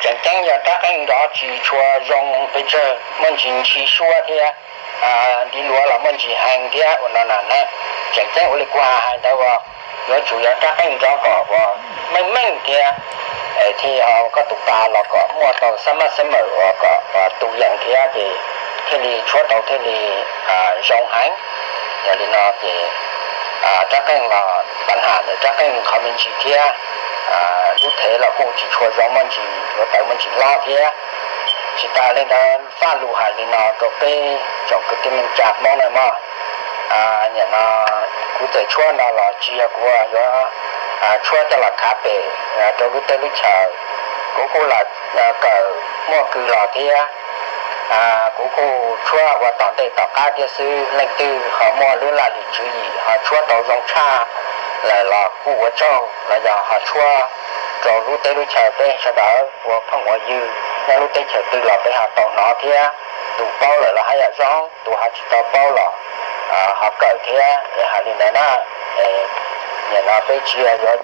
真正要打更多基础用被这门前去说的你罗了门前行的我那呢真正我的关系的话我主要打更多个我明的ที่ก็ตุกตาแล้วก็มัวต่อเสมอก็ตัวอย่างที่ลีชั่วต่อที่ลียงหันอย่างนี้เนาะที่จักกันเราปัญหาเนี่ยจักกันเขาเป็นจีเทียรู้เทเราคงจีชั่วร้องมันจีเราแต่มันจีล่าเทียจีตาเล่นนั้นฟ้าลูหายนี่เนาะก็เป็นจบก็ที่มันจากมองเลยมั้ง nhà nó cụ thể chua nó là chia của chua cho là cá bể tôi lúc tới lúc chờ cũng là cờ mua cừ lò thế cũng chua và tỏ tệ tỏ cá địa sư lên từ họ mua luôn là lịch chữ gì họ chua tàu dòng cha là cụ của châu là giờ họ chua rồi lúc tới lúc chờ bên sau đó của phong hòa dư nên lúc tới chờ từ lò bên họ tàu nó thế tụ bao lại là hay là gió tụ họ chỉ tàu bao là họ cởi thế để họ đi này nó nhà nó phải chia rồi